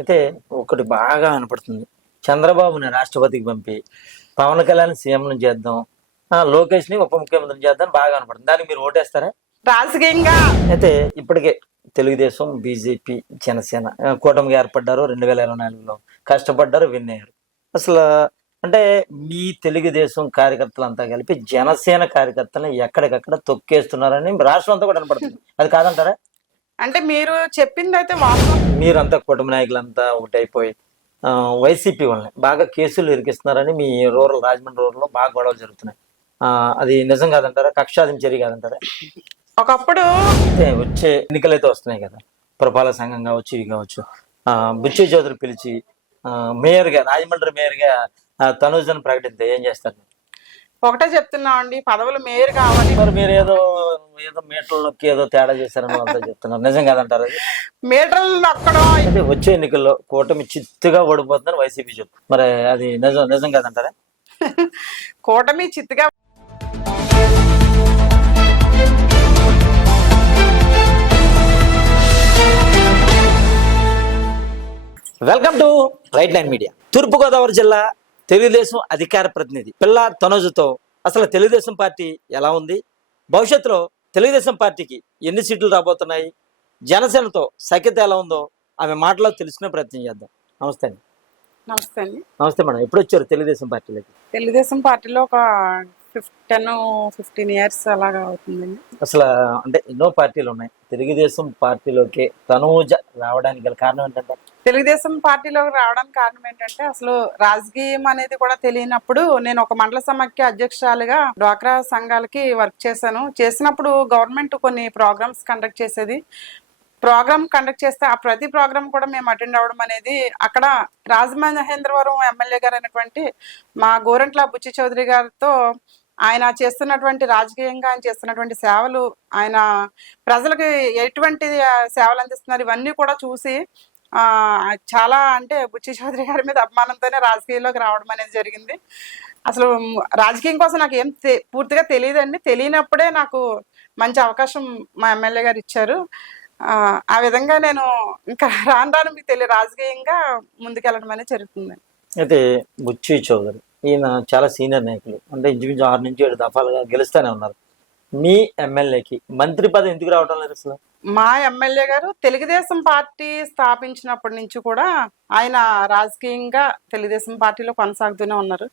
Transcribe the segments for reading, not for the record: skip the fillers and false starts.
అయితే ఒకటి బాగా వినపడుతుంది. చంద్రబాబుని రాష్ట్రపతికి పంపి, పవన్ కళ్యాణ్ సీఎంని చేద్దాం, లోకేష్ని ఉప ముఖ్యమంత్రిని చేద్దాం బాగా వినపడుతుంది. దానికి మీరు ఓటేస్తారా? రాజకీయంగా అయితే ఇప్పటికే తెలుగుదేశం, బీజేపీ, జనసేన కూటమిగా ఏర్పడ్డారు. 2024లో కష్టపడ్డారు, విన్ అయ్యారు. అసలు అంటే మీ తెలుగుదేశం కార్యకర్తలంతా కలిపి జనసేన కార్యకర్తలను ఎక్కడికక్కడ తొక్కేస్తున్నారని రాష్ట్రం అంతా కూడా వినపడుతుంది. అది కాదంటారా? అంటే మీరు చెప్పింది అయితే వాస్తవం. మీరంతా కుటుంబ నాయకులంతా ఒకటైపోయి వైసీపీ వాళ్ళని బాగా కేసులు ఇరికిస్తున్నారని మీ రాజమండ్రి రూరల్లో బాగా గొడవలు జరుగుతున్నాయి. అది నిజం కాదంటారా? కక్షాదింపు చర్య కాదంటారా? ఒకప్పుడు అయితే వచ్చే ఎన్నికలు అయితే వస్తున్నాయి కదా, పురపాలక సంఘం కావచ్చు, ఇవి కావచ్చు. బుచ్చి చౌదరి పిలిచి మేయర్గా, రాజమండ్రి మేయర్గా తనూజను ప్రకటిస్తే ఏం చేస్తారు? ఒకటే చెప్తున్నామండి, పదవులు మేయర్ కావాలి. మరి మీరు ఏదో ఏదో మీటర్లు నొక్కి ఏదో తేడా చేశారని అంతా చెప్తున్నారు. నిజం కాదంటారు అది? మీటర్లు నొక్కడం. అయితే వచ్చే ఎన్నికల్లో కూటమి చిత్తుగా ఓడిపోతుందని వైసీపీ చెప్తుంది. మరి అది నిజం కాదంటారా? కూటమి చిత్తుగా. Welcome to Right Line Media. Thoorpu Godavari జిల్లా తెలుగుదేశం అధికార ప్రతినిధి పిల్ల తనోజుతో అసలు తెలుగుదేశం పార్టీ ఎలా ఉంది, భవిష్యత్తులో తెలుగుదేశం పార్టీకి ఎన్ని సీట్లు రాబోతున్నాయి, జనసేనతో సఖ్యత ఎలా ఉందో ఆమె మాటలో తెలుసుకునే ప్రయత్నం చేద్దాం. నమస్తే అండి. నమస్తే అండి. నమస్తే మేడం. ఎప్పుడు వచ్చారు తెలుగుదేశం పార్టీలోకి? తెలుగుదేశం పార్టీలో ఒక 10-15 ఇయర్స్ అలాగా అవుతుందండి. అసలు అంటే ఎన్నో పార్టీలు ఉన్నాయి, తెలుగుదేశం పార్టీలోకి తనూజ రావడానికి గల కారణం ఏంటంటే? తెలుగుదేశం పార్టీలోకి రావడానికి కారణం ఏంటంటే, అసలు రాజకీయం అనేది కూడా తెలియనప్పుడు నేను ఒక మండల సమాఖ్య అధ్యక్షురాలుగా డ్వాక్రా సంఘాలకి వర్క్ చేసినప్పుడు గవర్నమెంట్ కొన్ని ప్రోగ్రామ్స్ కండక్ట్ చేసేది. ప్రోగ్రామ్ కండక్ట్ చేస్తే ఆ ప్రతి ప్రోగ్రామ్ కూడా మేము అటెండ్ అవ్వడం అనేది, అక్కడ రాజమహేంద్రవరం ఎమ్మెల్యే గారు అయినటువంటి మా గోరంట్ల బుచ్చి చౌదరి గారితో ఆయన చేస్తున్నటువంటి రాజకీయంగా ఆయన చేస్తున్నటువంటి సేవలు, ఆయన ప్రజలకు ఎటువంటి సేవలు అందిస్తున్నారు, ఇవన్నీ కూడా చూసి చాలా అంటే బుచ్చి చౌదరి గారి మీద అభిమానంతోనే రాజకీయాల్లోకి రావడం అనేది జరిగింది. అసలు రాజకీయం కోసం నాకు ఏం పూర్తిగా తెలియదండి. తెలియనప్పుడే నాకు మంచి అవకాశం మా ఎమ్మెల్యే గారు ఇచ్చారు. ఆ విధంగా నేను ఇంకా రాను మీకు రాజకీయంగా ముందుకెళ్ళడం అనేది జరుగుతుందండి. అయితే బుచ్చి చౌదరి ఈయన చాలా సీనియర్ నాయకులు, అంటే ఇంచుమించు 6 నుంచి 7 దఫాలుగా గెలుస్తూనే ఉన్నారు. మీ ఎమ్మెల్యేకి మంత్రి పదవి ఎందుకు రావడం లేదు అసలు? మా ఎమ్మెల్యే గారు తెలుగుదేశం పార్టీ స్థాపించినప్పటి నుంచి కూడా ఆయన రాజకీయంగా తెలుగుదేశం పార్టీలో కొనసాగుతూనే ఉన్నారు.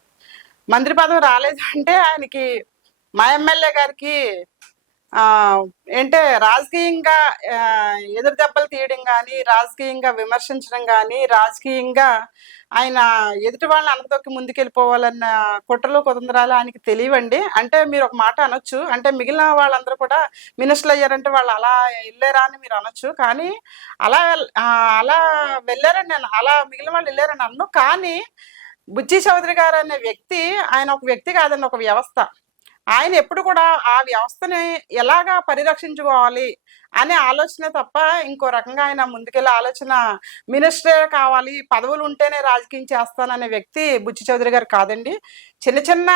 మంత్రి పదవి రాలేదు అంటే ఆయనకి, మా ఎమ్మెల్యే గారికి ఏంటే రాజకీయంగా ఎదురు దెబ్బలు తీయడం కానీ, రాజకీయంగా విమర్శించడం కానీ, రాజకీయంగా ఆయన ఎదుటి వాళ్ళని అనతొక్కి ముందుకెళ్ళిపోవాలన్న కుట్రలు కుతంత్రాలు ఆయనకి తెలియవండి. అంటే మీరు ఒక మాట అనొచ్చు, అంటే మిగిలిన వాళ్ళందరూ కూడా మినిస్టర్లు అయ్యారంటే వాళ్ళు అలా వెళ్ళారా అని మీరు అనొచ్చు. కానీ అలా అలా వెళ్ళారని నేను, అలా మిగిలిన వాళ్ళు వెళ్ళారని అన్ను. కానీ బుచ్చి చౌదరి గారు అనే వ్యక్తి, ఆయన ఒక వ్యక్తి కాదండి, ఒక వ్యవస్థ. ఆయన ఎప్పుడు కూడా ఆ వ్యవస్థని ఎలాగా పరిరక్షించుకోవాలి అనే ఆలోచనే తప్ప ఇంకో రకంగా ఆయన ముందుకెళ్ళే ఆలోచన, మినిస్టరే కావాలి, పదవులు ఉంటేనే రాజకీయం చేస్తాననే వ్యక్తి బుచ్చి చౌదరి గారు కాదండి. చిన్న చిన్న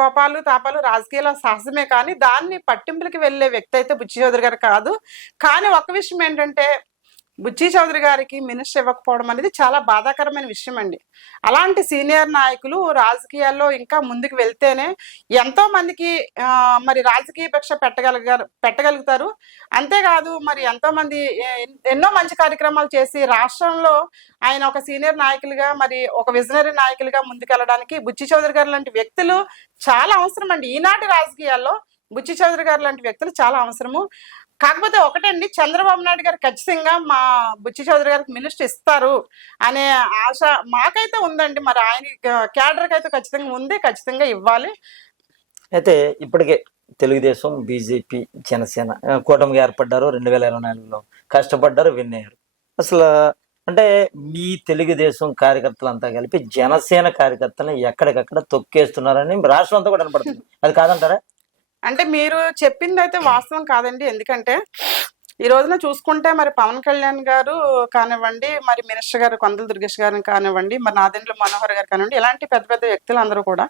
కోపాలు తాపాలు రాజకీయాల సహజమే, కానీ దాన్ని పట్టింపులకి వెళ్ళే వ్యక్తి అయితే బుచ్చి చౌదరి గారు కాదు. కానీ ఒక విషయం ఏంటంటే, బుచ్చి చౌదరి గారికి మినిస్టర్ ఇవ్వకపోవడం అనేది చాలా బాధాకరమైన విషయం అండి. అలాంటి సీనియర్ నాయకులు రాజకీయాల్లో ఇంకా ముందుకు వెళ్తేనే ఎంతో మందికి మరి రాజకీయ భిక్ష పెట్టగలుగుతారు. అంతేకాదు మరి ఎంతో మంది ఎన్నో మంచి కార్యక్రమాలు చేసి రాష్ట్రంలో ఆయన ఒక సీనియర్ నాయకులుగా, మరి ఒక విజనరీ నాయకులుగా ముందుకెళ్ళడానికి బుచ్చి చౌదరి గారు లాంటి వ్యక్తులు చాలా అవసరం అండి. ఈనాటి రాజకీయాల్లో బుచ్చి చౌదరి గారు లాంటి వ్యక్తులు చాలా అవసరము. కాకపోతే ఒకటండి, చంద్రబాబు నాయుడు గారు ఖచ్చితంగా మా బుచ్చి చౌదరి గారికి మినిస్టర్ ఇస్తారు అనే ఆశ మాకైతే ఉందండి. మరి ఆయన క్యాడర్కి అయితే ఖచ్చితంగా ఉంది, ఖచ్చితంగా ఇవ్వాలి. అయితే ఇప్పటికే తెలుగుదేశం, బీజేపీ, జనసేన కూటమిగా ఏర్పడ్డారు. 2024లో కష్టపడ్డారు, విన్ అయ్యారు. అసలు అంటే మీ తెలుగుదేశం కార్యకర్తలంతా కలిపి జనసేన కార్యకర్తలను ఎక్కడికక్కడ తొక్కేస్తున్నారని రాష్ట్రం అంతా కూడా కనపడుతుంది. అది కాదంటారా? అంటే మీరు చెప్పింది అయితే వాస్తవం కాదండి. ఎందుకంటే ఈ రోజున చూసుకుంటే మరి పవన్ కళ్యాణ్ గారు కానివ్వండి, మరి మినిస్టర్ గారు కొండల దుర్గేష్ గారిని కానివ్వండి, మరి నాదెండ్ల మనోహర్ గారు కానివ్వండి, ఇలాంటి పెద్ద పెద్ద వ్యక్తులు అందరూ కూడా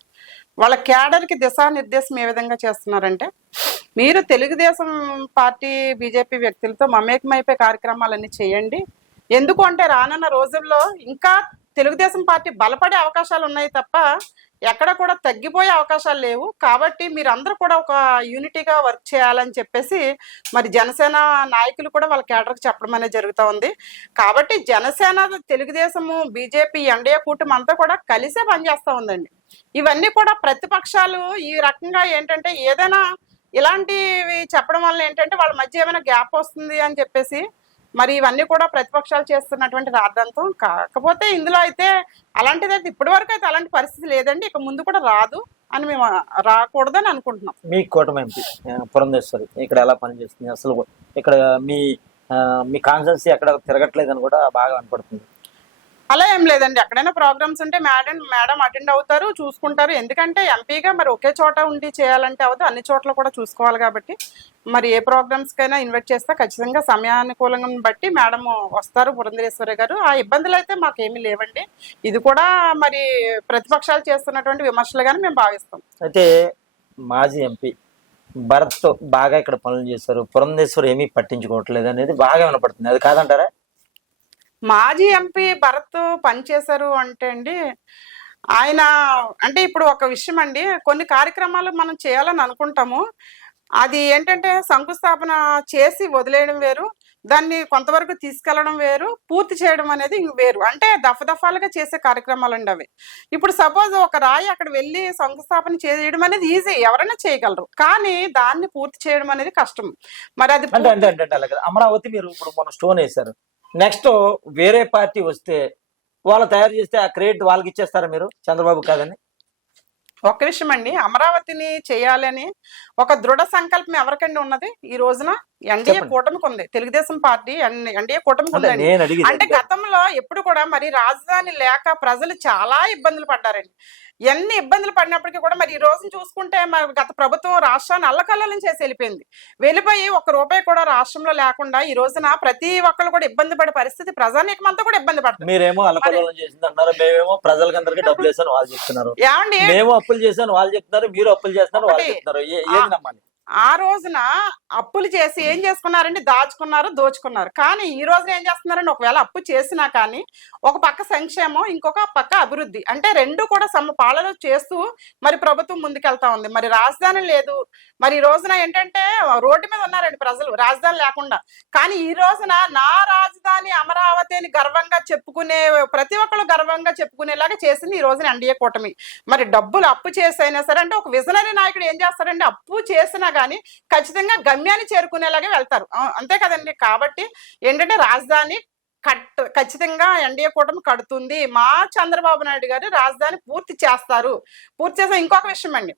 వాళ్ళ క్యాడర్కి దిశానిర్దేశం ఏ విధంగా చేస్తున్నారంటే, మీరు తెలుగుదేశం పార్టీ బీజేపీ వ్యక్తులతో మమేకమైపోయే కార్యక్రమాలన్నీ చేయండి, ఎందుకు అంటే రానున్న రోజుల్లో ఇంకా తెలుగుదేశం పార్టీ బలపడే అవకాశాలు ఉన్నాయి తప్ప ఎక్కడ కూడా తగ్గిపోయే అవకాశాలు లేవు. కాబట్టి మీరందరూ కూడా ఒక యూనిటీగా వర్క్ చేయాలని చెప్పేసి మరి జనసేన నాయకులు కూడా వాళ్ళ కేడర్కి చెప్పడం అనేది జరుగుతూ ఉంది. కాబట్టి జనసేన, తెలుగుదేశము, బీజేపీ, ఎన్డీఏ కూటమి అంతా కూడా కలిసే పనిచేస్తూ ఉందండి. ఇవన్నీ కూడా ప్రతిపక్షాలు ఈ రకంగా ఏంటంటే ఏదైనా ఇలాంటివి చెప్పడం వల్ల ఏంటంటే వాళ్ళ మధ్య ఏమైనా గ్యాప్ వస్తుంది అని చెప్పేసి మరి ఇవన్నీ కూడా ప్రతిపక్షాలు చేస్తున్నటువంటి రాద్ధాంతం. కాకపోతే ఇందులో అయితే అలాంటిదైతే ఇప్పటి వరకు అయితే అలాంటి పరిస్థితి లేదండి, ఇక ముందు కూడా రాదు అని మేము రాకూడదని అనుకుంటున్నాం. మీ కూటమి ఎంపీ పురంధేశ్వరి ఇక్కడ ఎలా పనిచేస్తుంది అసలు? ఇక్కడ మీ మీ కాన్స్టెన్సీ ఎక్కడ తిరగట్లేదని కూడా బాగా కనపడుతుంది. అలా ఏం లేదండి, ఎక్కడైనా ప్రోగ్రామ్స్ ఉంటే మేడం అటెండ్ అవుతారు, చూసుకుంటారు. ఎందుకంటే ఎంపీగా మరి ఒకే చోట ఉండి చేయాలంటే అవదు, అన్ని చోట్ల కూడా చూసుకోవాలి. కాబట్టి మరి ఏ ప్రోగ్రామ్స్ కైనా ఇన్వైట్ చేస్తే ఖచ్చితంగా సమయానుకూలంగా బట్టి మేడం వస్తారు, పురంధరేశ్వరి గారు. ఆ ఇబ్బందులు అయితే మాకేమీ లేవండి. ఇది కూడా మరి ప్రతిపక్షాలు చేస్తున్నటువంటి విమర్శలుగానే మేము భావిస్తాం. అయితే మాజీ ఎంపీ భరత్ బాగా ఇక్కడ పనులు చేస్తారు, పురంధేశ్వరి ఏమీ పట్టించుకోవట్లేదు అనేది బాగా వినపడుతుంది. అది కాదంటారా? మాజీ ఎంపీ భరత్ పనిచేశారు అంటే అండి, ఆయన అంటే ఇప్పుడు ఒక విషయం అండి, కొన్ని కార్యక్రమాలు మనం చేయాలని అనుకుంటాము. అది ఏంటంటే శంకుస్థాపన చేసి వదిలేయడం వేరు, దాన్ని కొంతవరకు తీసుకెళ్లడం వేరు, పూర్తి చేయడం అనేది వేరు. అంటే దఫదఫాలుగా చేసే కార్యక్రమాలు అండి అవి. ఇప్పుడు సపోజ్ ఒక రాయి అక్కడ వెళ్ళి శంకుస్థాపన చేయడం అనేది ఈజీ, ఎవరైనా చేయగలరు. కానీ దాన్ని పూర్తి చేయడం అనేది కష్టం. మరి అది అమరావతి మీరు ఇప్పుడు మన స్టోన్ వేశారు, నెక్స్ట్ వేరే పార్టీ వస్తే వాళ్ళు తయారు చేస్తే ఆ క్రెడిట్ వాళ్ళకి ఇచ్చేస్తారా మీరు, చంద్రబాబు కాదని? ఒక్క విషయం అండి, అమరావతిని చేయాలని ఒక దృఢ సంకల్పం ఎవరికండి ఉన్నది ఈ రోజున? ఎన్డీఏ కూటమికి ఉంది, తెలుగుదేశం పార్టీ ఎన్డీఏ కూటమికి ఉందండి. అంటే గతంలో ఎప్పుడు కూడా మరి రాజధాని లేక ప్రజలు చాలా ఇబ్బందులు పడ్డారండి. ఎన్ని ఇబ్బందులు పడినప్పటికీ కూడా మరి ఈ రోజున చూసుకుంటే మరి గత ప్రభుత్వం రాష్ట్రాన్ని అల్లకల్లోలం చేసి వెళ్ళిపోయి ఒక్క రూపాయి కూడా రాష్ట్రంలో లేకుండా ఈ రోజున ప్రతి ఒక్కరు కూడా ఇబ్బంది పడే పరిస్థితి, ప్రజానీకం అంతా కూడా ఇబ్బంది పడుతుంది. మీరేమో అల్లకల్లోలం చేసింది అన్నారు, మేమేమో ప్రజలందరికీ డబ్బులు వేసాను వాళ్ళు చెప్తున్నారు, మేము అప్పులు చేశాను వాళ్ళు చెప్తున్నారు, మీరు అప్పులు చేస్తున్నారు వాళ్ళు చెప్తున్నారు. ఏది నమ్మాలి? ఆ రోజున అప్పులు చేసి ఏం చేసుకున్నారండి, దాచుకున్నారు, దోచుకున్నారు. కానీ ఈ రోజున ఏం చేస్తున్నారండి, ఒకవేళ అప్పు చేసినా కానీ ఒక పక్క సంక్షేమం, ఇంకొక పక్క అభివృద్ధి, అంటే రెండు కూడా సమపాళలో చేస్తూ మరి ప్రభుత్వం ముందుకెళ్తా ఉంది. మరి రాజధాని లేదు, మరి ఈ రోజున ఏంటంటే రోడ్డు మీద ఉన్నారండి ప్రజలు రాజధాని లేకుండా. కానీ ఈ రోజున నా రాజధాని అమరావతి అని గర్వంగా చెప్పుకునే ప్రతి ఒక్కరు గర్వంగా చెప్పుకునేలాగా చేసింది ఈ రోజున ఎన్డీఏ కూటమి. మరి డబ్బులు అప్పు చేసైనా సరే, అంటే ఒక విజనరీ నాయకుడు ఏం చేస్తారండి, అప్పు చేసినా కానీ ఖచ్చితంగా గమ్యాన్ని చేరుకునేలాగే వెళ్తారు, అంతే కదండి. కాబట్టి ఏంటంటే రాజధాని ఖచ్చితంగా ఎన్డీఏ కూటమి కడుతుంది. మా చంద్రబాబు నాయుడు గారు రాజధాని పూర్తి చేస్తారు. పూర్తి చేసిన ఇంకొక విషయం అండి,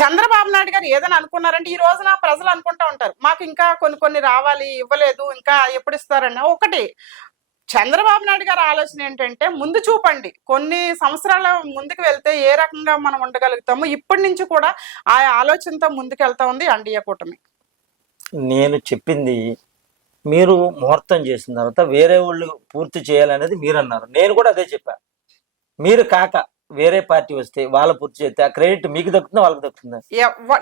చంద్రబాబు నాయుడు గారు ఏదైనా అనుకున్నారంటే ఈ రోజున ప్రజలు అనుకుంటా ఉంటారు, మాకు ఇంకా కొన్ని రావాలి, ఇవ్వలేదు, ఇంకా ఎప్పుడు ఇస్తారని. ఒకటి చంద్రబాబు నాయుడు గారి ఆలోచన ఏంటంటే ముందు చూపండి, కొన్ని సంవత్సరాల ముందుకు వెళ్తే ఏ రకంగా మనం ఉండగలుగుతాము, ఇప్పటి నుంచి కూడా ఆ ఆలోచనతో ముందుకు వెళ్తా ఉంది ఎన్డీఏ కూటమి. నేను చెప్పింది మీరు ముహూర్తం చేసిన తర్వాత వేరే వాళ్ళు పూర్తి చేయాలనేది మీరు అన్నారు, నేను కూడా అదే చెప్పా. మీరు కాక వేరే పార్టీ వస్తే వాళ్ళు పూర్తి చేస్తే ఆ క్రెడిట్ మీకు దక్కుతుందా వాళ్ళకి దక్కుతుందా?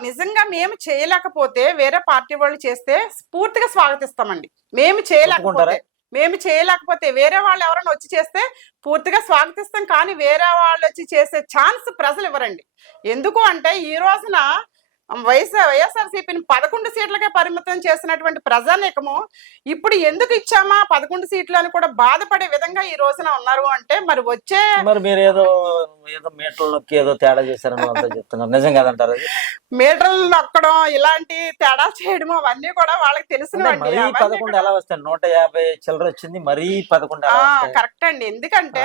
నిజంగా మేము చేయలేకపోతే వేరే పార్టీ వాళ్ళు చేస్తే పూర్తిగా స్వాగతిస్తామండి. మేము చేయలేకపోతే వేరే వాళ్ళు ఎవరైనా వచ్చి చేస్తే పూర్తిగా స్వాగతిస్తాం. కానీ వేరే వాళ్ళు వచ్చి చేసే ఛాన్స్ ప్రజలు ఇవ్వరండి. ఎందుకు అంటే ఈ రోజున వైఎస్ఆర్సీపీని 11 సీట్లకే పరిమితం చేసినటువంటి ప్రజానీకము ఇప్పుడు ఎందుకు ఇచ్చామా 11 సీట్లు అని కూడా బాధపడే విధంగా ఈ రోజున ఉన్నారు. అంటే మరి మీరు ఏదో మీటర్లు నొక్కి ఏదో తేడా చేశారని చెప్తున్నారు, నిజం కాదంటారు? మీటర్లు నొక్కడం, ఇలాంటి తేడా చేయడం అవన్నీ కూడా వాళ్ళకి తెలిసినవండి. 11 ఎలా వస్తాయి? 150 చిల్లర వచ్చింది, మరీ 11 కరెక్ట్ అండి. ఎందుకంటే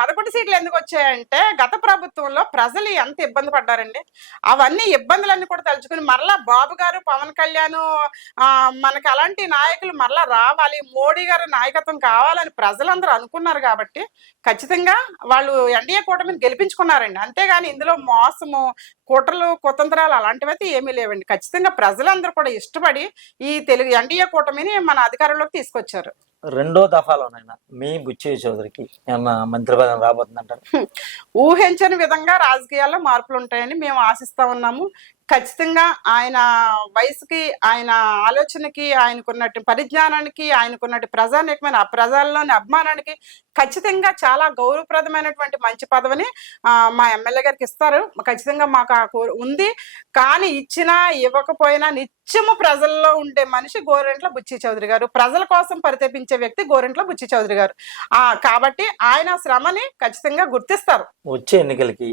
11 సీట్లు ఎందుకు వచ్చాయంటే గత ప్రభుత్వంలో ప్రజలు ఎంత ఇబ్బంది పడ్డారండి. అవన్నీ ఇబ్బందులన్నీ కూడా తలుచుకుని మరలా బాబు గారు, పవన్ కళ్యాణ్, మనకి అలాంటి నాయకులు మరలా రావాలి, మోడీ గారి నాయకత్వం కావాలని ప్రజలందరూ అనుకున్నారు. కాబట్టి ఖచ్చితంగా వాళ్ళు ఎన్డీఏ కూటమిని గెలిపించుకున్నారండి. అంతేగాని ఇందులో మోసము, కుట్రలు, కుతంత్రాలు అలాంటివైతే ఏమీ లేవండి. ఖచ్చితంగా ప్రజలందరూ కూడా ఇష్టపడి ఈ ఎన్డీఏ కూటమిని మన అధికారంలోకి తీసుకొచ్చారు. రెండో దఫాలోనైనా మీ బుచ్చి చౌదరికి ఏమన్నా మంత్రి పదవి రాబోతుందంటారు? ఊహించని విధంగా రాజకీయాల్లో మార్పులు ఉంటాయని మేము ఆశిస్తా ఉన్నాము. ఖచ్చితంగా ఆయన వయసుకి, ఆయన ఆలోచనకి, ఆయనకున్నట్టు పరిజ్ఞానానికి, ఆయనకున్నట్టు ప్రజానీకమైన ఆ ప్రజల్లోని అభిమానానికి ఖచ్చితంగా చాలా గౌరవప్రదమైనటువంటి మంచి పదవిని మా ఎమ్మెల్యే గారికి ఇస్తారు. ఖచ్చితంగా మాకు ఆ ఉంది. కానీ ఇచ్చినా ఇవ్వకపోయినా నిత్యము ప్రజల్లో ఉండే మనిషి గోరెంట్ల బుచ్చి చౌదరి గారు. ప్రజల కోసం పరితపించే వ్యక్తి గోరెంట్ల బుచ్చి చౌదరి గారు. కాబట్టి ఆయన శ్రమని ఖచ్చితంగా గుర్తిస్తారు. వచ్చే ఎన్నికలకి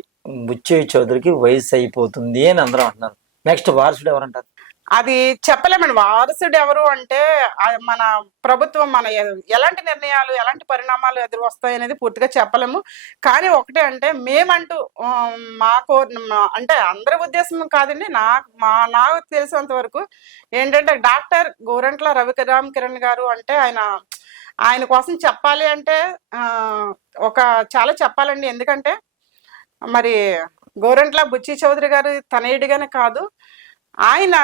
బుచ్చి చౌదరికి వయసు అయిపోతుంది అని అందరం అంటున్నారు. నెక్స్ట్ వారసుడు ఎవరంటారు? అది చెప్పలేమండి. వారసుడు ఎవరు అంటే మన ప్రభుత్వం మన ఎలాంటి నిర్ణయాలు, ఎలాంటి పరిణామాలు ఎదురు వస్తాయి అనేది పూర్తిగా చెప్పలేము. కానీ ఒకటే అంటే మేమంటూ అంటే అందరి ఉద్దేశం కాదండి, నాకు తెలిసినంత వరకు ఏంటంటే డాక్టర్ గోరంట్ల రవిరామ్ కిరణ్ గారు అంటే ఆయన కోసం చెప్పాలి అంటే చాలా చెప్పాలండి. ఎందుకంటే మరి గోరంట్ల బుచ్చి చౌదరి గారు తనయుడిగానే కాదు, ఆయన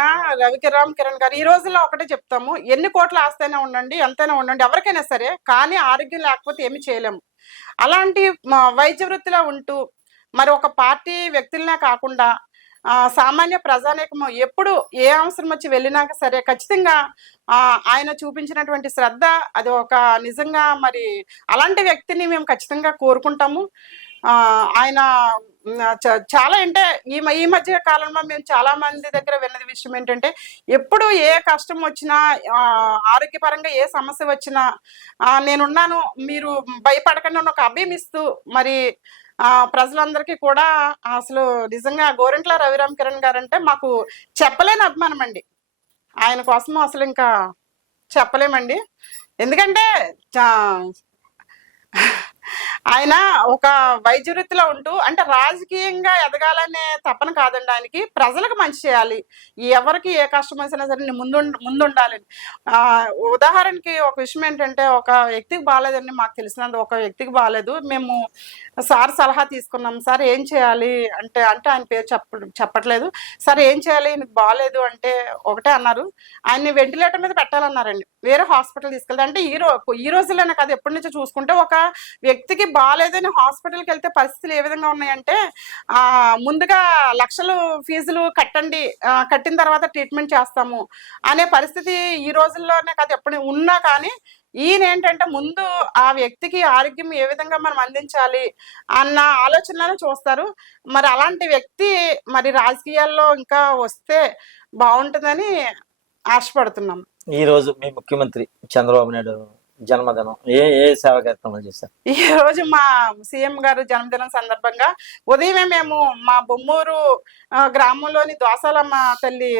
రవిరామ్ కిరణ్ గారు ఈ రోజుల్లో ఒకటే చెప్తాము, ఎన్ని కోట్ల ఆస్తైనా ఉండండి, ఎంతైనా ఉండండి, ఎవరికైనా సరే, కానీ ఆరోగ్యం లేకపోతే ఏమి చేయలేము. అలాంటి వైద్య వృత్తిలో ఉంటూ మరి ఒక పార్టీ వ్యక్తులనే కాకుండా సామాన్య ప్రజానీకము ఎప్పుడు ఏ అవసరం వచ్చి వెళ్ళినాక సరే ఖచ్చితంగా ఆయన చూపించినటువంటి శ్రద్ధ అది ఒక నిజంగా మరి అలాంటి వ్యక్తిని మేము ఖచ్చితంగా కోరుకుంటాము. ఆయన చాలా అంటే ఈ మధ్య కాలంలో మేము చాలా మంది దగ్గర విన్నది విషయం ఏంటంటే, ఎప్పుడు ఏ కష్టం వచ్చినా, ఆరోగ్యపరంగా ఏ సమస్య వచ్చినా నేనున్నాను, మీరు భయపడకండి అని ఒక అభయం ఇస్తూ మరి ప్రజలందరికీ కూడా అసలు నిజంగా గోరంట్ల రవిరామ్ కిరణ్ గారు అంటే మాకు చెప్పలేని అభిమానం అండి. ఆయన కోసం అసలు ఇంకా చెప్పలేమండి. ఎందుకంటే ఆయన ఒక వైద్య వృత్తిలో ఉంటూ అంటే రాజకీయంగా ఎదగాలనే తపన కాదండి ఆయనకి, ప్రజలకు మంచి చేయాలి, ఎవరికి ఏ కష్టం వచ్చినా సరే ముందుండాలని. ఉదాహరణకి ఒక విషయం ఏంటంటే, ఒక వ్యక్తికి బాగాలేదండి, మాకు తెలిసినంత ఒక వ్యక్తికి బాగాలేదు, మేము సార్ సలహా తీసుకున్నాం, సార్ ఏం చేయాలి అంటే ఆయన పేరు చెప్పట్లేదు, సార్ ఏం చేయాలి నీకు బాగాలేదు అంటే ఒకటే అన్నారు, ఆయన్ని వెంటిలేటర్ మీద పెట్టాలన్నారండి, వేరే హాస్పిటల్ తీసుకెళ్తే. అంటే ఈ రోజుల్లోనే కాదు, ఎప్పటి నుంచో చూసుకుంటే ఒక వ్యక్తికి బాగాలేదని హాస్పిటల్కి వెళ్తే పరిస్థితులు ఏ విధంగా ఉన్నాయంటే, ముందుగా లక్షలు ఫీజులు కట్టండి, కట్టిన తర్వాత ట్రీట్మెంట్ చేస్తాము అనే పరిస్థితి ఈ రోజుల్లోనే కాదు ఎప్పుడు ఉన్నా. కానీ ఈయన ఏంటంటే ముందు ఆ వ్యక్తికి ఆరోగ్యం ఏ విధంగా మనం అందించాలి అన్న ఆలోచనలోనే చూస్తారు. మరి అలాంటి వ్యక్తి మరి రాజకీయాల్లో ఇంకా వస్తే బాగుంటుందని ఆశపడుతున్నాం. ఈ రోజు మీ ముఖ్యమంత్రి చంద్రబాబు నాయుడు జన్మదినం ఏ సేవా కార్యక్రమాలు చేశారు? ఈ రోజు మా సీఎం గారు జన్మదినం సందర్భంగా ఉదయమే మేము మా బొమ్మూరు గ్రామంలోని దోసాలమ్మ తల్లి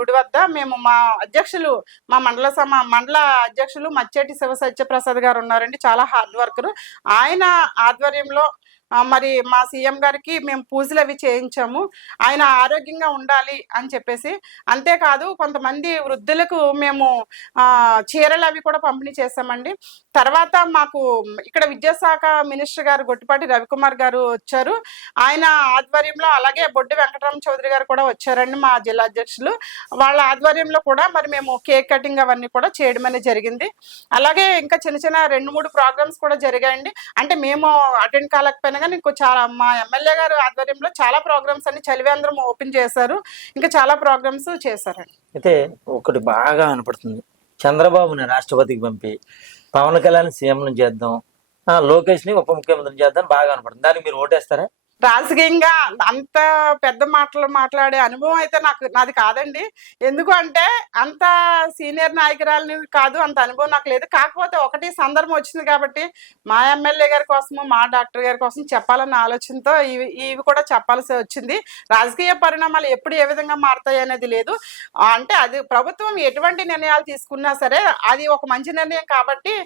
గుడి వద్ద మేము మా మండల అధ్యక్షులు మచ్చేటి శివ సత్యప్రసాద్ గారు ఉన్నారండి, చాలా హార్డ్ వర్కర్. ఆయన ఆధ్వర్యంలో మరి మా సీఎం గారికి మేము పూజలు అవి చేయించాము, ఆయన ఆరోగ్యంగా ఉండాలి అని చెప్పేసి. అంతేకాదు కొంతమంది వృద్ధులకు మేము చీరలు అవి కూడా పంపిణీ చేస్తామండి. తర్వాత మాకు ఇక్కడ విద్యాశాఖ మినిస్టర్ గారు గొట్టిపాటి రవికుమార్ గారు వచ్చారు, ఆయన ఆధ్వర్యంలో. అలాగే బొడ్డు వెంకటరామ చౌదరి గారు కూడా వచ్చారండి, మా జిల్లా అధ్యక్షులు. వాళ్ళ ఆధ్వర్యంలో కూడా మరి మేము కేక్ కటింగ్ అవన్నీ కూడా చేయడం అనేది జరిగింది. అలాగే ఇంకా చిన్న 2-3 ప్రోగ్రామ్స్ కూడా జరిగాయండి. అంటే మేము అటెండ్ కాలేకపోయినా కానీ చాలా మా ఎమ్మెల్యే గారు ఆధ్వర్యంలో చాలా ప్రోగ్రామ్స్ అన్ని చలివేంద్రం ఓపెన్ చేశారు, ఇంకా చాలా ప్రోగ్రామ్స్ చేశారండి. అయితే ఒకటి బాగా వినపడుతుంది, చంద్రబాబుని రాష్ట్రపతికి పంపి పవన్ కళ్యాణ్ సీఎం చేద్దాం, లోకేష్ ని ఉప ముఖ్యమంత్రిని చేద్దాం బాగా వినపడుతుంది. దానికి మీరు ఓటేస్తారా? రాజకీయంగా అంత పెద్ద మాటలు మాట్లాడే అనుభవం అయితే నాది కాదండి. ఎందుకు అంటే అంత సీనియర్ నాయకురాలని కాదు, అంత అనుభవం నాకు లేదు. కాకపోతే ఒకటి సందర్భం వచ్చింది కాబట్టి మా ఎమ్మెల్యే గారి కోసము, మా డాక్టర్ గారి కోసం చెప్పాలన్న ఆలోచనతో ఇవి కూడా చెప్పాల్సి వచ్చింది. రాజకీయ పరిణామాలు ఎప్పుడు ఏ విధంగా మారుతాయి అనేది లేదు. అంటే అది ప్రభుత్వం ఎటువంటి నిర్ణయాలు తీసుకున్నా సరే అది ఒక మంచి నిర్ణయం కాబట్టి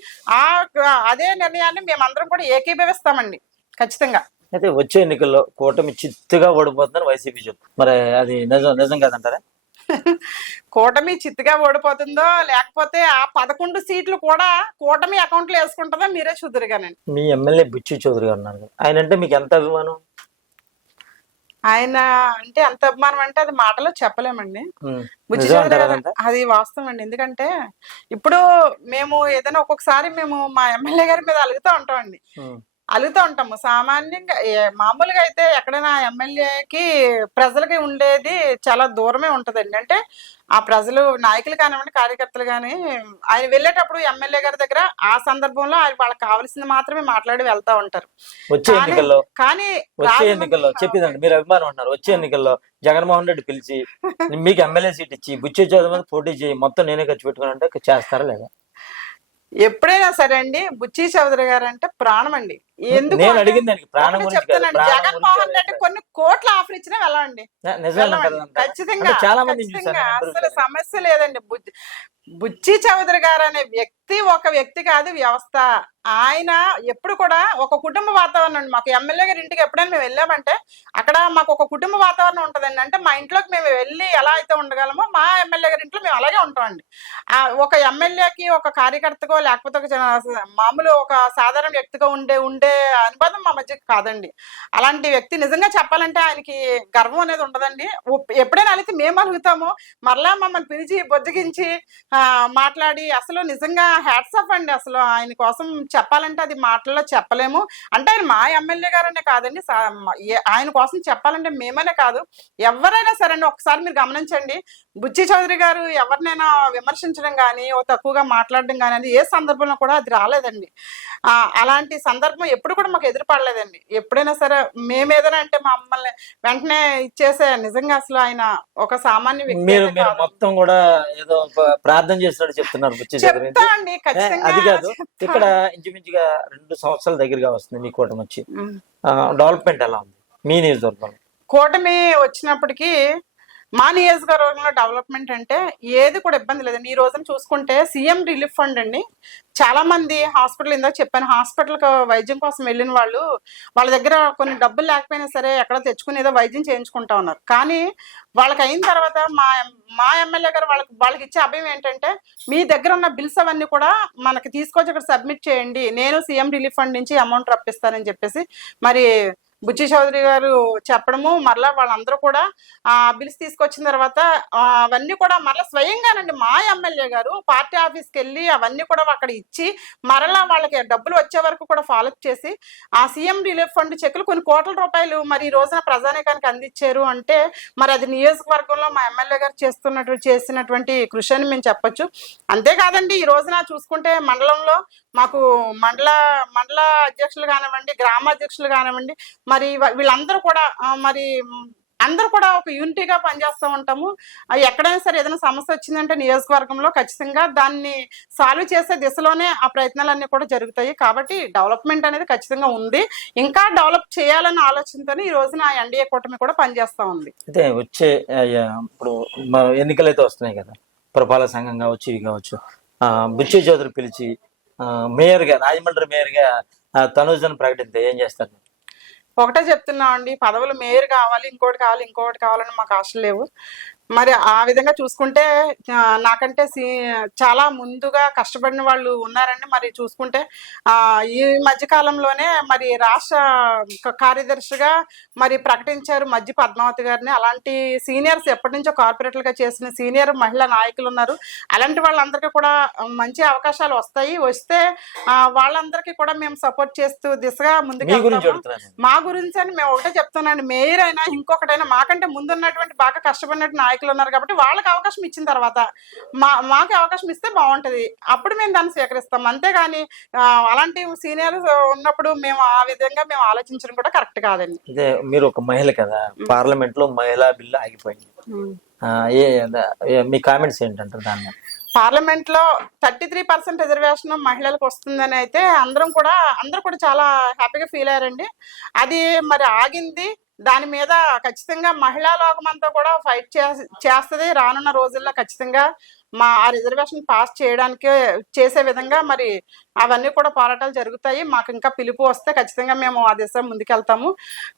అదే నిర్ణయాన్ని మేమందరం కూడా ఏకీభవిస్తామండి ఖచ్చితంగా. అయితే వచ్చే ఎన్నికల్లో కూటమి చిత్తుగా ఓడిపోతుందని వైసీపీ చెప్తుంది, మరి అది నిజం కాదంటారా? కూటమి చిత్తుగా ఓడిపోతుందో లేకపోతే ఆ 11 సీట్లు కూడా కూటమి అకౌంట్ లో వేసుకుంటుందో మీరే చూదురుగానండి. మీ ఎమ్మెల్యే బుచ్చి చౌదరి గారు ఉన్నారు, ఆయన అంటే మీకు ఎంత అభిమానం? ఆయన అంటే ఎంత అభిమానం అంటే అది మాటలో చెప్పలేమండి. బుచ్చి నిజం చౌదరి అంటారా గారు అదంతా? అది వాస్తవం అండి. ఎందుకంటే ఇప్పుడు మేము ఏదైనా ఒక్కొక్కసారి మేము మా ఎమ్మెల్యే గారి మీద అలుగుతూ ఉంటామండి. అలుగుతూ ఉంటాము. సామాన్యంగా మామూలుగా అయితే ఎక్కడైనా ఎమ్మెల్యేకి ప్రజలకి ఉండేది చాలా దూరమే ఉంటదండి. అంటే ఆ ప్రజలు నాయకులు కానివ్వండి, కార్యకర్తలు గాని ఆయన వెళ్ళేటప్పుడు ఎమ్మెల్యే గారి దగ్గర ఆ సందర్భంలో ఆయన వాళ్ళకి కావాల్సింది మాత్రమే మాట్లాడి వెళ్తా ఉంటారు. వచ్చే కానీ ఎన్నికల్లో కానీ వచ్చే ఎన్నికల్లో చెప్పిందండి, మీరు అభిమానం అంటున్నారు, వచ్చే ఎన్నికల్లో జగన్మోహన్ రెడ్డి పిలిచి మీకు ఎమ్మెల్యే సీట్ ఇచ్చి బుచ్చి చౌదరి మీద పోటీ చేయి, మొత్తం నేనే ఖర్చు పెట్టుకుని అంటే చేస్తారా లేదా? ఎప్పుడైనా సరే అండి బుచ్చి చౌదరి గారు అంటే ప్రాణం అండి. ఎందుకు నేను అంటే అడిగింది దానికి ప్రాణం ఒకటి గురించి కాదు, చెప్తానండి, ప్రాణం జగన్మోహన్ గురించి రెడ్డి కొన్ని కోట్ల ఆఫర్ ఇచ్చినా వెళ్ళండి. నిజం వెళ్ళమండి అంటారు. ఖచ్చితంగా. చాలా మంది ఖచ్చితంగా చూసాను అసలు సమస్య లేదండి. బుచ్చి చౌదరి గారు అనే వ్యక్తి ఒక వ్యక్తి కాదు, వ్యవస్థ. ఆయన ఎప్పుడు కూడా ఒక కుటుంబ వాతావరణం అండి. మాకు ఎమ్మెల్యే గారి ఇంటికి ఎప్పుడైనా మేము వెళ్ళామంటే అక్కడ మాకు ఒక కుటుంబ వాతావరణం ఉంటదండి. అంటే మా ఇంట్లోకి మేము వెళ్ళి ఎలా అయితే ఉండగలమో మా ఎమ్మెల్యే గారి ఇంట్లో మేము అలాగే ఉంటామండి. ఒక ఎమ్మెల్యేకి ఒక కార్యకర్తకో లేకపోతే ఒక మామూలు ఒక సాధారణ వ్యక్తిగా ఉండే అనుబంధం మా మధ్య కాదండి. అలాంటి వ్యక్తి నిజంగా చెప్పాలంటే ఆయనకి గర్వం అనేది ఉండదండి. ఎప్పుడైనా అలిగితే మేము అలుగుతాము, మరలా మమ్మల్ని పిలిచి బొజ్జగించి మాట్లాడి అసలు నిజంగా హ్యాట్స్ ఆఫ్ అండి. అసలు ఆయన కోసం చెప్పాలంటే అది మాటల్లో చెప్పలేము. అంటే ఆయన మా ఎమ్మెల్యే గారనే కాదండి, ఆయన కోసం చెప్పాలంటే మేమనే కాదు ఎవరైనా సరే అండి. ఒకసారి మీరు గమనించండి, బుచ్చి చౌదరి గారు ఎవరినైనా విమర్శించడం కానీ తక్కువగా మాట్లాడడం కానీ అది ఏ సందర్భంలో కూడా అది రాలేదండి. అలాంటి సందర్భం ఎప్పుడు కూడా మాకు ఎదురుపడలేదండి. ఎప్పుడైనా సరే మేము ఏదైనా అంటే మమ్మల్ని వెంటనే ఇచ్చేసే నిజంగా అసలు ఆయన ఒక సామాన్య వ్యక్తి మొత్తం కూడా ఏదో ప్రార్థన చేసినట్టు చెప్తున్నారు బుచ్చి చౌదరి. చెప్తా అండి ఖచ్చితంగా. అది కాదు, ఇక్కడ ఇంచుమించుగా 2 సంవత్సరాల దగ్గరగా వస్తుంది మీ కూటమి వచ్చి, డెవలప్మెంట్ ఎలా ఉంది మీ నియోజకవర్గంలో? కూటమి వచ్చినప్పటికీ మా నియోజకవర్గంలో డెవలప్మెంట్ అంటే ఏది కూడా ఇబ్బంది లేదండి. ఈ రోజున చూసుకుంటే సీఎం రిలీఫ్ ఫండ్ అండి, చాలా మంది హాస్పిటల్, ఇందాక చెప్పాను, హాస్పిటల్కి వైద్యం కోసం వెళ్ళిన వాళ్ళు వాళ్ళ దగ్గర కొన్ని డబ్బులు లేకపోయినా సరే ఎక్కడ తెచ్చుకుని ఏదో వైద్యం చేయించుకుంటా ఉన్నారు. కానీ వాళ్ళకి అయిన తర్వాత మా ఎమ్మెల్యే గారు వాళ్ళకి ఇచ్చే అభయం ఏంటంటే మీ దగ్గర ఉన్న బిల్స్ అవన్నీ కూడా మనకి తీసుకొచ్చి అక్కడ సబ్మిట్ చేయండి, నేను సీఎం రిలీఫ్ ఫండ్ నుంచి అమౌంట్ రప్పిస్తానని చెప్పేసి మరి బుచ్చి చౌదరి గారు చెప్పడము, మరలా వాళ్ళందరూ కూడా ఆ బిల్స్ తీసుకొచ్చిన తర్వాత అవన్నీ కూడా మరలా స్వయంగానండి మా ఎమ్మెల్యే గారు పార్టీ ఆఫీస్కి వెళ్ళి అవన్నీ కూడా అక్కడ ఇచ్చి మరలా వాళ్ళకి డబ్బులు వచ్చే వరకు కూడా ఫాలోఅప్ చేసి ఆ సీఎం రిలీఫ్ ఫండ్ చెక్కులు కొన్ని కోట్ల రూపాయలు మరి ఈ రోజున ప్రజానీకానికి అందించారు అంటే మరి అది నియోజకవర్గంలో మా ఎమ్మెల్యే గారు చేసినటువంటి కృషి అని మేము చెప్పొచ్చు. అంతేకాదండి, ఈ రోజున చూసుకుంటే మండలంలో మాకు మండల అధ్యక్షులు కానివ్వండి, గ్రామ అధ్యక్షులు కానివ్వండి, మరి వీళ్ళందరూ కూడా మరి అందరూ కూడా ఒక యూనిటీగా పనిచేస్తూ ఉంటాము. ఎక్కడైనా సరే ఏదైనా సమస్య వచ్చిందంటే నియోజకవర్గంలో ఖచ్చితంగా దాన్ని సాల్వ్ చేసే దిశలోనే ఆ ప్రయత్నాలన్నీ కూడా జరుగుతాయి. కాబట్టి డెవలప్మెంట్ అనేది ఖచ్చితంగా ఉంది. ఇంకా డెవలప్ చేయాలన్న ఆలోచనతోనే ఈ రోజున ఎన్డీఏ కూటమి కూడా పనిచేస్తూ ఉంది. అయితే వచ్చే ఇప్పుడు ఎన్నికలు అయితే వస్తున్నాయి కదా, పురపాలక సంఘం కావచ్చు, ఇవి కావచ్చు, బుచ్చి చౌదరి పిలిచి మేయర్గా, రాజమండ్రి మేయర్గా తనూజను ప్రకటిస్తే ఏం చేస్తారు? ఒకటే చెప్తున్నామండి, పదవులు మేయర్ కావాలి, ఇంకోటి కావాలని మాకు ఆశలు లేవు. మరి ఆ విధంగా చూసుకుంటే నాకంటే చాలా ముందుగా కష్టపడిన వాళ్ళు ఉన్నారండి. మరి చూసుకుంటే ఈ మధ్యకాలంలోనే మరి రాష్ట్ర కార్యదర్శిగా మరి ప్రకటించారు మధ్య పద్మావతి గారిని. అలాంటి సీనియర్స్ ఎప్పటి నుంచో కార్పొరేటర్గా చేసిన సీనియర్ మహిళా నాయకులు ఉన్నారు. అలాంటి వాళ్ళందరికీ కూడా మంచి అవకాశాలు వస్తే వాళ్ళందరికీ కూడా మేము సపోర్ట్ చేస్తూ దిశగా ముందుకు. మా గురించి అని మేము ఒకటే చెప్తున్నాండి, మేయర్ అయినా ఇంకొకటైనా మాకంటే ముందున్నటువంటి బాగా కష్టపడినట్టు నాయకులు ఉన్నారు కాబట్టి వాళ్ళకి అవకాశం ఇచ్చిన తర్వాత మాకు అవకాశం ఇస్తే బాగుంటది, అప్పుడు మేము దాన్ని స్వీకరిస్తాం. అంతేగాని అలాంటి సీనియర్ ఉన్నప్పుడు మేము ఆ విధంగా మేము ఆలోచించడం కూడా కరెక్ట్ కాదండి. అదే మీరు ఒక మహిళ కదా, పార్లమెంట్ లో మహిళా బిల్లు ఆగిపోయింది, మీ కామెంట్స్ ఏంటంటారు దాని మీద? పార్లమెంట్ లో 33% రిజర్వేషన్ మహిళలకు వస్తుందని అయితే అందరూ కూడా చాలా హ్యాపీగా ఫీల్ అయ్యారండి. అది మరి ఆగింది, దాని మీద ఖచ్చితంగా మహిళా లోకమంతా కూడా ఫైట్ చేస్తుంది. రానున్న రోజుల్లో ఖచ్చితంగా ఆ రిజర్వేషన్ పాస్ చేసే విధంగా మరి అవన్నీ కూడా పోరాటాలు జరుగుతాయి. మాకు ఇంకా పిలుపు వస్తే ఖచ్చితంగా మేము ఆ దిశ ముందుకెళ్తాము.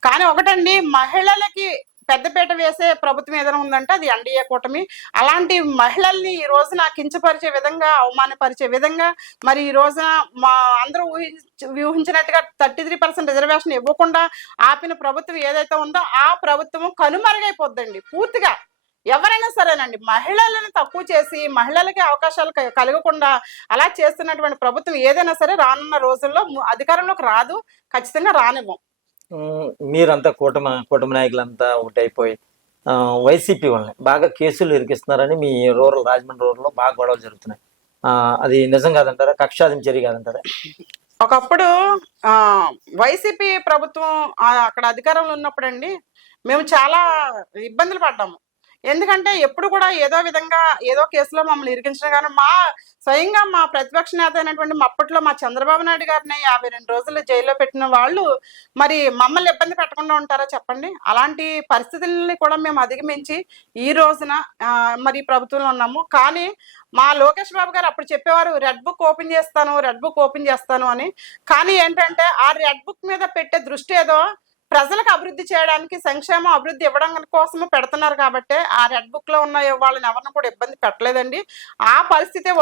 కానీ ఒకటండి, మహిళలకి పెద్దపీట వేసే ప్రభుత్వం ఏదైనా ఉందంటే అది ఎన్డీఏ కూటమి. అలాంటి మహిళల్ని ఈ రోజున కించపరిచే విధంగా, అవమానపరిచే విధంగా, మరి ఈ రోజున మా అందరూ ఊహించినట్టుగా 33% రిజర్వేషన్ ఇవ్వకుండా ఆపిన ప్రభుత్వం ఏదైతే ఉందో ఆ ప్రభుత్వం కనుమరుగైపోద్దండి పూర్తిగా. ఎవరైనా సరేనండి, మహిళలను తక్కువ చేసి మహిళలకి అవకాశాలు కలగకుండా అలా చేస్తున్నటువంటి ప్రభుత్వం ఏదైనా సరే రానున్న రోజుల్లో అధికారంలోకి రాదు, ఖచ్చితంగా రానివ్వం. మీరంతా కూటమి నాయకులంతా ఒకటైపోయి వైసీపీ వాళ్ళని బాగా కేసులు ఇరికిస్తున్నారని మీ రాజమండ్రి రూరల్లో బాగా గొడవలు జరుగుతున్నాయి. అది నిజం కాదంటారా? కక్షాదింపు చర్య కాదంటారా? ఒకప్పుడు వైసీపీ ప్రభుత్వం అక్కడ అధికారంలో ఉన్నప్పుడండి మేము చాలా ఇబ్బందులు పడ్డాము. ఎందుకంటే ఎప్పుడు కూడా ఏదో విధంగా ఏదో కేసులో మమ్మల్ని ఇరికించడం, కానీ స్వయంగా మా ప్రతిపక్ష నేత అయినటువంటి అప్పట్లో మా చంద్రబాబు నాయుడు గారిని 52 రోజులు జైల్లో పెట్టిన వాళ్ళు మరి మమ్మల్ని ఇబ్బంది పెట్టకుండా ఉంటారా చెప్పండి? అలాంటి పరిస్థితుల్ని కూడా మేము అధిగమించి ఈ రోజున మరి ప్రభుత్వంలో ఉన్నాము. కానీ మా లోకేష్ బాబు గారు అప్పుడు చెప్పేవారు రెడ్ బుక్ ఓపెన్ చేస్తాను అని. కానీ ఏంటంటే ఆ రెడ్ బుక్ మీద పెట్టే దృష్టి ఏదో ప్రజలకు అభివృద్ధి చేయడానికి, సంక్షేమ అభివృద్ధి ఇవ్వడం కోసము పెడుతున్నారు కాబట్టి ఆ రెడ్ బుక్ లో ఉన్న వాళ్ళని ఎవరిని కూడా ఇబ్బంది పెట్టలేదండి. ఆ పరిస్థితి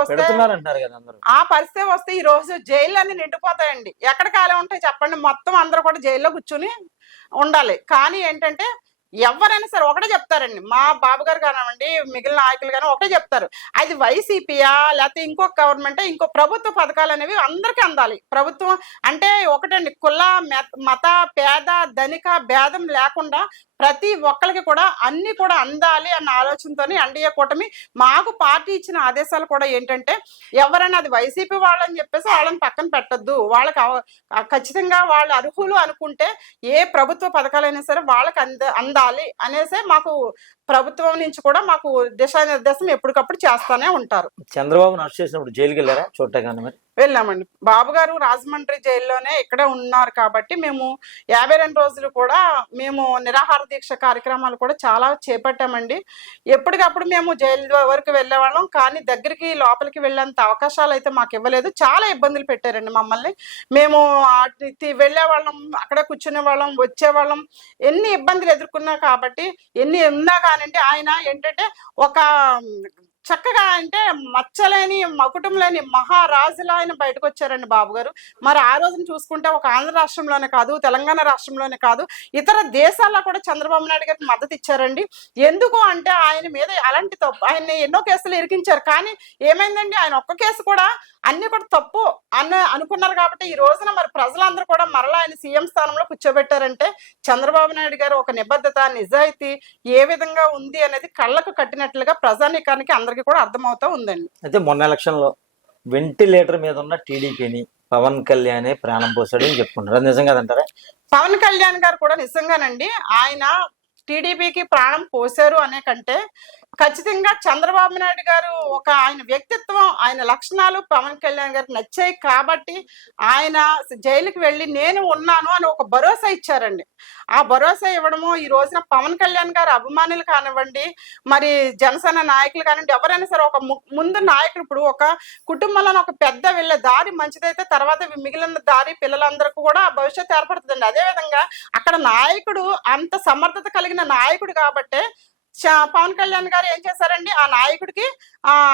వస్తే ఈ రోజు జైళ్ళన్నీ నిండిపోతాయండి. ఎక్కడ ఖాళీ ఉంటాయి చెప్పండి? మొత్తం అందరూ కూడా జైల్లో కూర్చుని ఉండాలి. కానీ ఏంటంటే ఎవరైనా సరే ఒకటే చెప్తారండి, మా బాబు గారు కానివ్వండి, మిగిలిన నాయకులు కానీ ఒకటే చెప్తారు, అది వైసీపీయా లేకపోతే ఇంకో గవర్నమెంట్, ఇంకో ప్రభుత్వ పథకాలు అనేవి అందరికీ అందాలి. ప్రభుత్వం అంటే ఒకటండి, కుల మత పేద ధనిక భేదం లేకుండా ప్రతి ఒక్కరికి కూడా అన్ని కూడా అందాలి అన్న ఆలోచనతోని ఎన్డీఏ కూటమి. మాకు పార్టీ ఇచ్చిన ఆదేశాలు కూడా ఏంటంటే ఎవరైనా అది వైసీపీ వాళ్ళని చెప్పేసి వాళ్ళని పక్కన పెట్టద్దు, వాళ్ళకి ఖచ్చితంగా వాళ్ళు అర్హులు అనుకుంటే ఏ ప్రభుత్వ పథకాలైనా సరే వాళ్ళకి అందాలి అనేసే మాకు ప్రభుత్వం నుంచి కూడా మాకు దిశానిర్దేశం ఎప్పటికప్పుడు చేస్తానే ఉంటారు. చంద్రబాబు అరెస్ట్ చేసినప్పుడు జైలుకి వెళ్ళారా చూడగానే? మరి వెళ్ళామండి. బాబు గారు రాజమండ్రి జైల్లోనే ఇక్కడే ఉన్నారు కాబట్టి మేము 52 రోజులు కూడా మేము నిరాహార దీక్ష కార్యక్రమాలు కూడా చాలా చేపట్టామండి. ఎప్పటికప్పుడు మేము జైలు వరకు వెళ్ళేవాళ్ళం, కానీ దగ్గరికి లోపలికి వెళ్ళేంత అవకాశాలు అయితే మాకు ఇవ్వలేదు. చాలా ఇబ్బందులు పెట్టారండి మమ్మల్ని. మేము వెళ్ళేవాళ్ళం, అక్కడే కూర్చునే వాళ్ళం, వచ్చేవాళ్ళం, ఎన్ని ఇబ్బందులు ఎదుర్కొన్నా కాబట్టి ఎన్ని ఉన్నా కానండి ఆయన ఏంటంటే ఒక చక్కగా అంటే మచ్చలేని మకుటం లేని మహారాజులా ఆయన బయటకు వచ్చారండి బాబు గారు. మరి ఆ రోజున చూసుకుంటే ఒక ఆంధ్ర రాష్ట్రంలోనే కాదు, తెలంగాణ రాష్ట్రంలోనే కాదు, ఇతర దేశాల్లో కూడా చంద్రబాబు నాయుడు గారికి మద్దతు ఇచ్చారండి. ఎందుకు అంటే ఆయన మీద అలాంటి తప్పు, ఆయన్ని ఎన్నో కేసులు ఇరికించారు, కానీ ఏమైందండి ఆయన ఒక్క కేసు కూడా అన్ని కూడా తప్పు అనుకున్నారు కాబట్టి ఈ రోజున మరి ప్రజలందరూ కూడా మరలా ఆయన సీఎం స్థానంలో కూర్చోబెట్టారంటే చంద్రబాబు నాయుడు గారు ఒక నిబద్ధత, నిజాయితీ ఏ విధంగా ఉంది అనేది కళ్ళకు కట్టినట్లుగా ప్రజానీకానికి అందరికీ కూడా అర్థమవుతా ఉందండి. అయితే మొన్న ఎలక్షన్ లో వెంటిలేటర్ మీద ఉన్న టీడీపీని పవన్ కళ్యాణ్ ప్రాణం పోసాడని చెప్పుకుంటారు, అది నిజం కాదంటారా? పవన్ కళ్యాణ్ గారు కూడా నిజంగానండి ఆయన టీడీపీకి ప్రాణం పోసారు అనే కంటే ఖచ్చితంగా చంద్రబాబు నాయుడు గారు ఒక ఆయన వ్యక్తిత్వం, ఆయన లక్షణాలు పవన్ కళ్యాణ్ గారికి నచ్చాయి కాబట్టి ఆయన జైలుకి వెళ్ళి నేను ఉన్నాను అని ఒక భరోసా ఇచ్చారండి. ఆ భరోసా ఇవ్వడము ఈ రోజున పవన్ కళ్యాణ్ గారు అభిమానులు కానివ్వండి, మరి జనసేన నాయకులు కానివ్వండి, ఎవరైనా సరే ఒక ముందు నాయకుడు, ఇప్పుడు ఒక కుటుంబంలో ఒక పెద్ద వెళ్ళే దారి మంచిదైతే తర్వాత మిగిలిన దారి పిల్లలందరికీ కూడా భవిష్యత్తు ఏర్పడుతుందండి. అదేవిధంగా అక్కడ నాయకుడు అంత సమర్థత కలిగిన నాయకుడు కాబట్టే పవన్ కళ్యాణ్ గారు ఏం చేశారండి, ఆ నాయకుడికి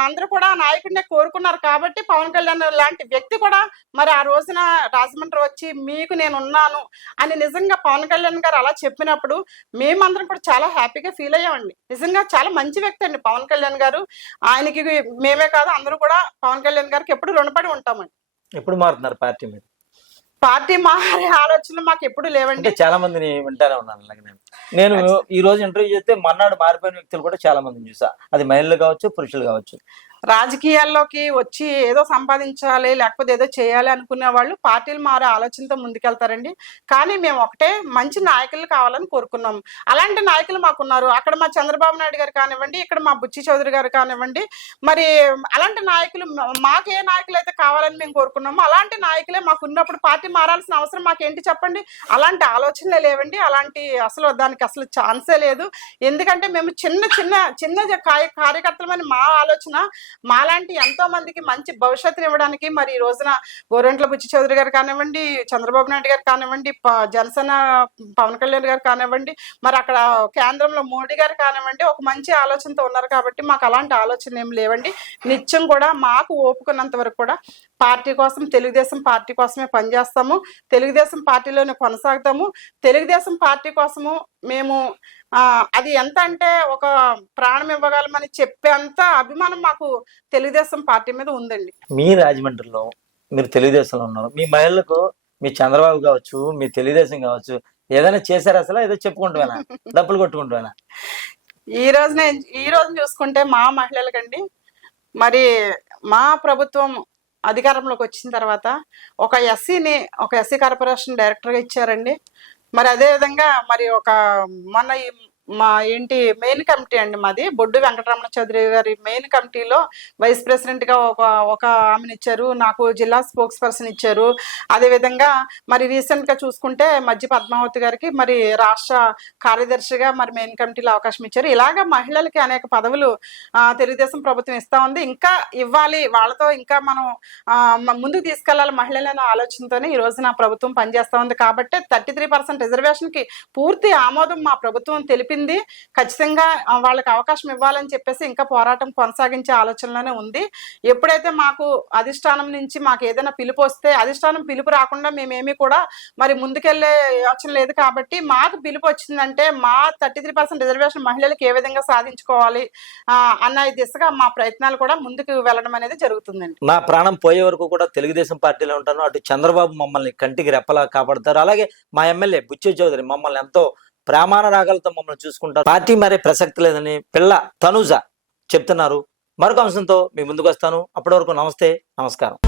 అందరూ కూడా ఆ నాయకుడినే కోరుకున్నారు కాబట్టి పవన్ కళ్యాణ్ లాంటి వ్యక్తి కూడా మరి ఆ రోజున రాజమండ్రి వచ్చి మీకు నేను ఉన్నాను అని నిజంగా పవన్ కళ్యాణ్ గారు అలా చెప్పినప్పుడు మేమందరం కూడా చాలా హ్యాపీగా ఫీల్ అయ్యామండి. నిజంగా చాలా మంచి వ్యక్తి అండి పవన్ కళ్యాణ్ గారు. ఆయనకి మేమే కాదు అందరూ కూడా పవన్ కళ్యాణ్ గారికి ఎప్పుడు రుణపడి ఉంటామండి. ఎప్పుడు మారుతున్నారు పార్టీ మీద? పార్టీ మారే ఆలోచనలు మాకు ఎప్పుడు లేవండి. చాలా మందిని వింటానే ఉన్నాను. అలాగే నేను ఈ రోజు ఇంటర్వ్యూ చేస్తే మన్నాడు మారిపోయిన వ్యక్తులు కూడా చాలా మందిని చూసా, అది మహిళలు కావచ్చు, పురుషులు కావచ్చు. రాజకీయాల్లోకి వచ్చి ఏదో సంపాదించాలి లేకపోతే ఏదో చేయాలి అనుకునే వాళ్ళు పార్టీలు మారే ఆలోచనతో ముందుకెళ్తారండి. కానీ మేము ఒకటే మంచి నాయకులు కావాలని కోరుకున్నాం. అలాంటి నాయకులు మాకున్నారు. అక్కడ మా చంద్రబాబు నాయుడు గారు కానివ్వండి, ఇక్కడ మా బుచ్చి చౌదరి గారు కానివ్వండి, మరి అలాంటి నాయకులు మాకు ఏ నాయకులు అయితే కావాలని మేము కోరుకున్నామో అలాంటి నాయకులే మాకు ఉన్నప్పుడు పార్టీ మారాల్సిన అవసరం మాకేంటి చెప్పండి? అలాంటి ఆలోచనలే లేవండి. అలాంటి దానికి అసలు ఛాన్సే లేదు. ఎందుకంటే మేము చిన్న కార్యకర్తలమని మా ఆలోచన. మాలాంటి ఎంతో మందికి మంచి భవిష్యత్తుని ఇవ్వడానికి మరి ఈ రోజున గోరంట్ల బుచ్చి చౌదరి గారు కానివ్వండి, చంద్రబాబు నాయుడు గారు కానివ్వండి, జనసేన పవన్ కళ్యాణ్ గారు కానివ్వండి, మరి అక్కడ కేంద్రంలో మోడీ గారు కానివ్వండి, ఒక మంచి ఆలోచనతో ఉన్నారు కాబట్టి మాకు అలాంటి ఆలోచన ఏమి లేవండి. నిత్యం కూడా మాకు ఓపుకున్నంత వరకు కూడా పార్టీ కోసం, తెలుగుదేశం పార్టీ కోసమే పనిచేస్తాము, తెలుగుదేశం పార్టీలోనే కొనసాగుతాము. తెలుగుదేశం పార్టీ కోసము మేము అది ఎంత అంటే ఒక ప్రాణం ఇవ్వగలమని చెప్పేంత అభిమానం మాకు తెలుగుదేశం పార్టీ మీద ఉందండి. మీ రాజమండ్రిలో మీరు తెలుగుదేశంలో ఉన్నారు, మీ మహిళలకు మీ చంద్రబాబు కావచ్చు, మీ తెలుగుదేశం కావచ్చు, ఏదైనా చేశారు అసలు? ఏదో చెప్పుకుంటున్నా, డబ్బులు కొట్టుకుంటున్నా? ఈ రోజు చూసుకుంటే మా మహిళలకండి, మరి మా ప్రభుత్వం అధికారంలోకి వచ్చిన తర్వాత ఒక ఎస్సీ కార్పొరేషన్ డైరెక్టర్గా ఇచ్చారండి. మరి అదే విధంగా మరి మొన్న మెయిన్ కమిటీ అండి మాది, బొడ్డు వెంకటరమణ చౌదరి గారి మెయిన్ కమిటీలో వైస్ ప్రెసిడెంట్ గా ఒక ఆమెను ఇచ్చారు, నాకు జిల్లా స్పోక్స్ పర్సన్ ఇచ్చారు. అదే విధంగా మరి రీసెంట్ గా చూసుకుంటే మధ్య పద్మావతి గారికి మరి రాష్ట్ర కార్యదర్శిగా మరి మెయిన్ కమిటీలో అవకాశం ఇచ్చారు. ఇలాగ మహిళలకి అనేక పదవులు తెలుగుదేశం ప్రభుత్వం ఇస్తా ఉంది. ఇంకా ఇవ్వాలి, వాళ్ళతో ఇంకా మనం ముందుకు తీసుకెళ్లాలి మహిళలనే ఆలోచనతోనే ఈ రోజు నా ప్రభుత్వం పనిచేస్తా ఉంది. కాబట్టి 33% రిజర్వేషన్ కి పూర్తి ఆమోదం మా ప్రభుత్వం తెలిపి ఖచ్చితంగా వాళ్ళకి అవకాశం ఇవ్వాలని చెప్పేసి ఇంకా పోరాటం కొనసాగించే ఆలోచనలోనే ఉంది. ఎప్పుడైతే మాకు అధిష్టానం నుంచి మాకు ఏదైనా పిలుపు వస్తే, అధిష్టానం పిలుపు రాకుండా మేమేమి కూడా మరి ముందుకెళ్లే యోచన లేదు. కాబట్టి మాకు పిలుపు వచ్చిందంటే మా 33% రిజర్వేషన్ మహిళలకు ఏ విధంగా సాధించుకోవాలి అన్న దిశగా మా ప్రయత్నాలు కూడా ముందుకు వెళ్ళడం అనేది జరుగుతుందండి. నా ప్రాణం పోయే వరకు కూడా తెలుగుదేశం పార్టీలో ఉంటాను. అటు చంద్రబాబు మమ్మల్ని కంటికి రెప్పలా కాపాడతారు, అలాగే మా ఎమ్మెల్యే బుచ్చి చౌదరి మమ్మల్ని ఎంతో ప్రేమాన రాగలతో మమ్మల్ని చూసుకుంటారు. పార్టీ మరే ప్రసక్తి లేదని పిల్ల తనుజ చెప్తున్నారు. మరొక అంశంతో మీ ముందుకు వస్తాను. అప్పటి వరకు నమస్తే, నమస్కారం.